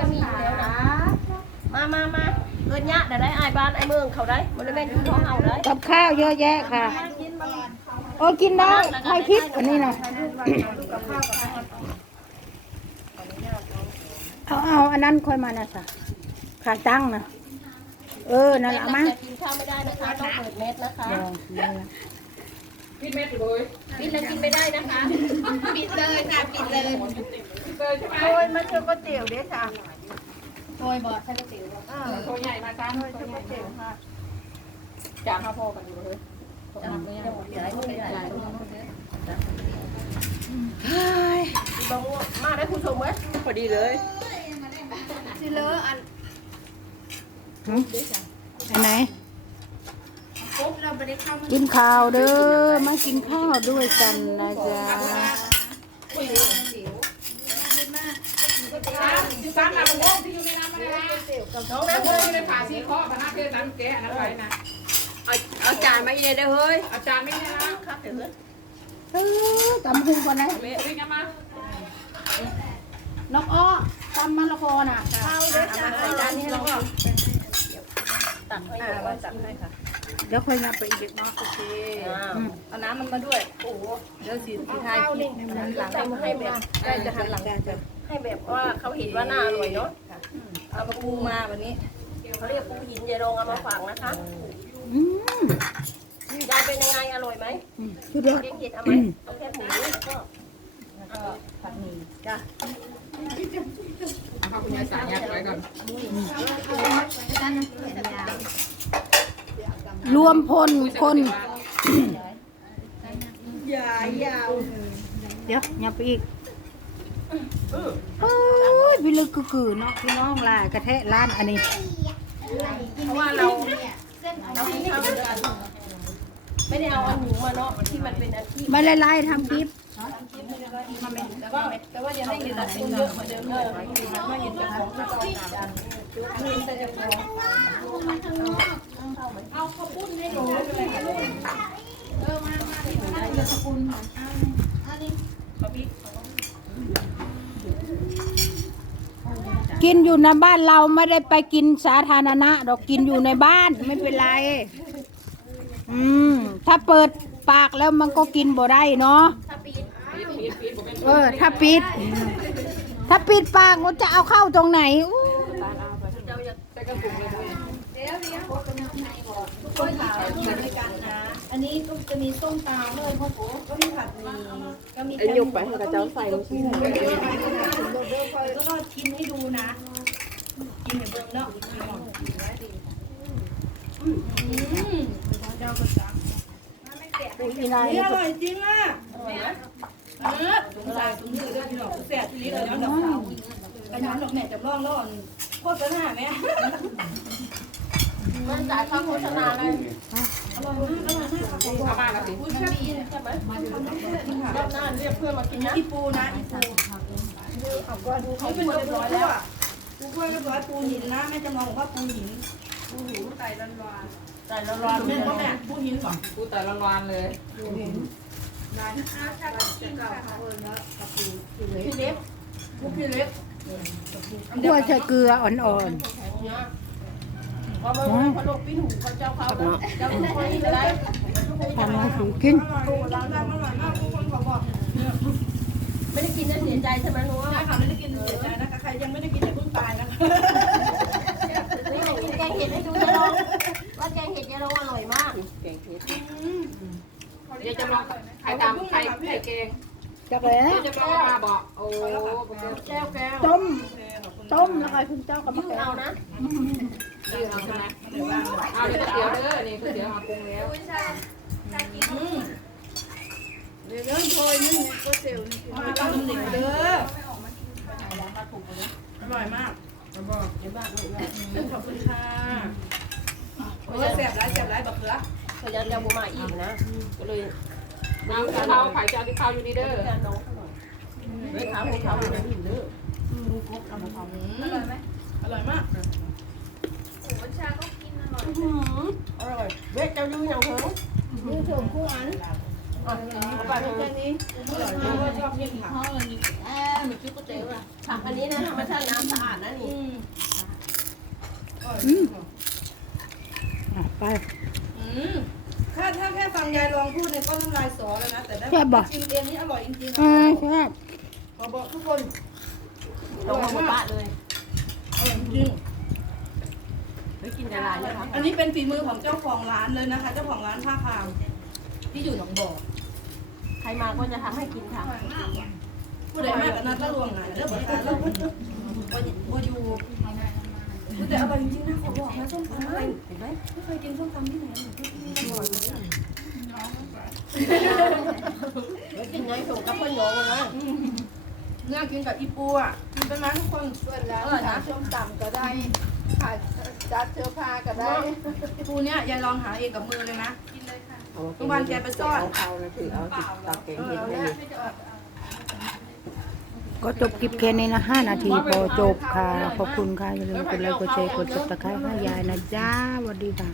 มันมีอยู่แล้วนะมามามาเอิ้นยะเดี๋ยวได้อายบ้านไอ้เมืองเขาได้บ่ได้แม่นอยู่ท้องเฮาได้กับข้าวเยอะแยะค่ะ โอ้กินได้ใครคิดอันนี้นะเอาเอาอันนั้นค่อยมานะสะขาตั้งนะเออนั่นแหละมาจะกินข้าวไม่ได้นะคะต้องเปิดเม็ดนะคะ ลองนั่นล่ะปิดแล้วกินไม่ได้นะคะปิดเลยค่ะปิดเลยโอ้ยมันคือก๋วยเตี๋ยวเด้จ้ะโดยบ่ใช่ก๋วยเตี๋ยวบ่อ่าโถใหญ่มาจ้าโถคือก๋วยเตี๋ยวค่ะจานข้าวโพดกันอยู่เลยจานไม่ได้หมดใหญ่ไม่ได้บางมาได้คุณชมไหมพอดีเลยสิเลออันหึอันไหนปุ๊บเรา ไม่ได้เข้ามากินข้าวเด้อมากินข้าวด้วยกันนะจ๊ะซ้ำมาบงที่อยู่ในน้ำมันนะน้องนะเฮ้ยในป่าซีเคาะพนักเกินน้ำแกะน้ำไปนะเอาเอาจานมาเยได้เฮ้ยอาจารย์ไม่เนี่ยนะครับเดี๋ยวเฮ้ยเออตำพุงก่อนนะเรียกมาน้องอ้อตำมะละกอน่ะเข้าเด้จ้ะเอาจานนี้แล้วก็ ตักให้อ่าดูว่าจัดให้ค่ะเดี๋ยวค่อยนับไปอีกเล็กน้อยโอเคอืมเอาน้ำมันมาด้วย โอ้โหเดี๋ยวสีสีไทยกินหันหลังให้ให้แบบใกล้จะหันหลังจะให้แบบว่าเขาเห็นว่าหน้าอร่อยเนาะเอาปลาปูมาวันนี้เขาเรียกปูหินยายรองเอามาฝากนะคะอืมยายเป็นยังไงอร่อยไหมอืมสุดยอดเลี้ยงเห็ดเอาไหมเอาแค่หมูแล้ว ก็ผัดหมี่จ้ะเอาคุณยายสายยัดไว้ก่อนรวมพลคน ยายาว เดี๋ยวยับไปอีกเอ้ยวิลึกกือๆเนาะพี่น้องล่ะกระแทะร้านอันนี้เพราะว่าเราเรากินข้าวด้วยกันไม่ได้เอาอันหมูมาเนาะที่มันเป็นอันที่ไม่ไล่ๆทำคลิป แต่ว่าแต่ว่ายังให้กินแต่เป็นเยอะเหมือนเดิมเลยไม่กินแต่ของที่ต้องการกินแต่จะของเอาข้าวปุ้นให้หนูเออมามาที่มาเดี๋ยวข้าวปุ้นอันนี้ข้าวพริกกินอยู่ในบ้านเราไม่ได้ไปกินสาธารณะดอกกินอยู่ในบ้านไม่เป็นไร อืม ถ้าเปิดปากแล้วมันก็กินบ่ได้เนาะ เออ ถ้าปิด ถ้าปิดปากมันจะเอาเข้าตรงไหนอู้เราจะใส่กระปุกเลยด้วยคนขาวที่อยู่ด้วยกันนะ อันนี้ก็จะมีส้มตำเลยพ่อโผก็มีผัดหมี่ก็มีไอ้ยุกไปให้กระเจ้าใส่ลงที่ไหนแล้วก็ชิมให้ดูนะ กินอย่างเดิมเนาะอีนายนี่อร่อยจริงอะ เออสงสารสงมือด้วยพี่น้องแสบทีเลยเนาะดอกขาวกระย้อนดอกแหน่จำลองแล้วโคตรหน้าแม่มันจ่ายค่าโฆษณาเลยอร่อยมากอร่อยมากค่ะเข้ามาแล้วสิใช่ไหมรอบหน้าเรียกเพื่อนมากินนะอีปูนะอีปูเขาก็ดูเขาเป็นเรียบร้อยแล้วปูกล้วยเรียบร้อยปูหินนะแม่จำลองบอกว่าปูหินปูหูไก่รันวาจ่ายร้อนแม่ก็แม่ปูหินก่อนกูแต่ละวันเลย ร้านอาชาติจะเก่าเขาเอิญแล้วกับปูพี่เล็กปูพี่เล็กคั่วใส่เกลืออ่อนพอมาพอลงปิ้นหูเขาเจ้าเขาเจ้าคนนี้ได้ๆทำให้สูกินปูร้านอร่อยมากทุกคนขอบอกไม่ได้กินแล้วเสียใจใช่ไหมรู้ว่าถ้าเขาไม่ได้กินเสียใจนะคะใครยังไม่ได้กินอย่าเพิ่งตายนะคะไม่ได้กินแกงเห็ดให้ดูจะลองว่าแกงเห็ดจะลองอร่อยมากแกงเห็ดเดี๋ยวจะลองไข่ดำไข่ไข่ แกงจักเลยเดี๋ยวจะลองมาบอกโอ้แก้วแก้วต้ม ต้มแล้วก็คุณเจ้ากับมะยืเขืดอเอานะยืนเอาใช่ไหมเอาเดี๋ยวเดี๋ยวเด้อนี่เดี๋ยวเอาปรุงแล้วเดี๋ยวเริ่มโชยนี่ก็เซลล์นี่มาบ้านหนึ่งเด้ออร่อยมากขอบคุณค่ะโอ้ยแสบร้ายแสบร้ายบักเขือเขาจะเรียกบัวมาอีกนะก็เลย น้ำกะเพราไขายจ้าที่เข้าอยู่นี่เด้อเลยขาหัวขาหัวเด้อลูกกบเอามาทำอร่อยไหมอร่อยมากโอ้ชาก็กินอร่อยอร่อยเบ็เจ้าดูอย่างเพิ่งดูถึงคู่อันอะไปเแค่นี้อร่อยมากชอบกินผักเออมันชื่อก็เต๋ยวอะผักอันนี้นะธรรมชาติน้ำสะอาดนะนี่อืมไปอืม ถ้าถ้าแค่ฟังยายลองพูดเนี่ยก็น้ำลายสอแล้วนะแต่ได้แซ่บบ่ชิมเองนี่อร่อยจริงๆเอนะอใช่ขอบอกทุกคนตรงกับป้าเลยอร่อยจริงไปกินในร้านเลยค่ะอันนี้เป็นฝีมือของเจ้าของร้านเลยนะคะ เจ้าของร้านผ้าคามที่อยู่หนองบ่อใครมาก็จะทำให้กินค่ะผู้ใดมากกับนั้นก็ลวงหน่อยเรื่องของการเราบ่บ่อยู่ แต่อร่อยจริงๆนะขอบอกนะส้มตำอะไรเห็นไหมไม่เคยกินส้มตำที่ไหนหนูก็กินไม่บ่อยเลยอะกินไงส่งกับพ่อโยงนะเนี่ยกินกับอีปูอะกินเป็นไหมทุกคนส่วนแล้วหาส้มตำก็ได้ขายจัดเสื้อผ้าก็ได้ปูเนี่ยยายลองหาเองกับมือเลยนะทุกวันแกไปซ่อนเอาเลยถือเอาติดตักแกงเห็ดให้เลย ก็จบคลิปแค่นี้นะห้านาทีพอจบค่ะ ขอบคุณค่ะ อย่าลืมกดไลค์กดแชร์กดติดตามให้ยายนะจ้าสวัสดีค่ะ